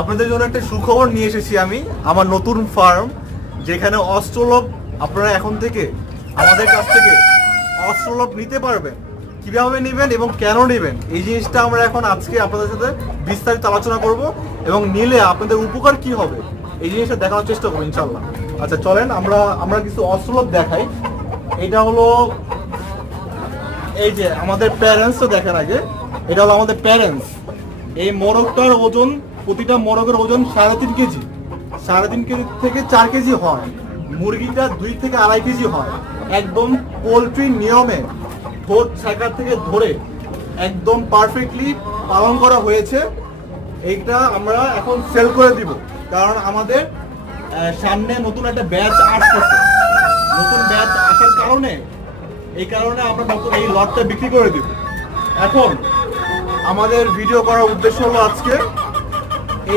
আপনাদের জন্য একটা সুখবর নিয়ে এসেছি আমি, আমার নতুন ফার্ম, যেখানে অস্ট্রোলভ আপনারা এখন থেকে আমাদের কাছ থেকে অস্ট্রোলভ নিতে পারবেন। কিভাবে নেবেন এবং কেন নেবেন এই জিনিসটা আমরা এখন আজকে আপনাদের সাথে বিস্তারিত আলোচনা করব, এবং নিলে আপনাদের উপকার কি হবে এই জিনিসটা দেখানোর চেষ্টা করবো ইনশাল্লাহ। আচ্ছা চলেন আমরা কিছু অস্ট্রোলভ দেখাই। এটা হলো এই যে আমাদের প্যারেন্টস, তো দেখেন আগে, এটা হলো আমাদের প্যারেন্টস। এই মোরগটার ওজন, প্রতিটা মোরগের ওজন 3.5 কেজি, 3.5 কেজি থেকে 4 কেজি হয়। মুরগিটা 2 থেকে 2.5 কেজি হয়। একদম পোলট্রি নিয়মে ঠোঁট ছাকা থেকে ধরে একদম পারফেক্টলি পালন করা হয়েছে। এইটা আমরা এখন সেল করে দিব, কারণ আমাদের সামনে নতুন একটা ব্যাচ আসতেছে। নতুন ব্যাচ আসার কারণে আমরা নতুন এই লটটা বিক্রি করে দিব। এখন আমাদের ভিডিও করার উদ্দেশ্য হলো আজকে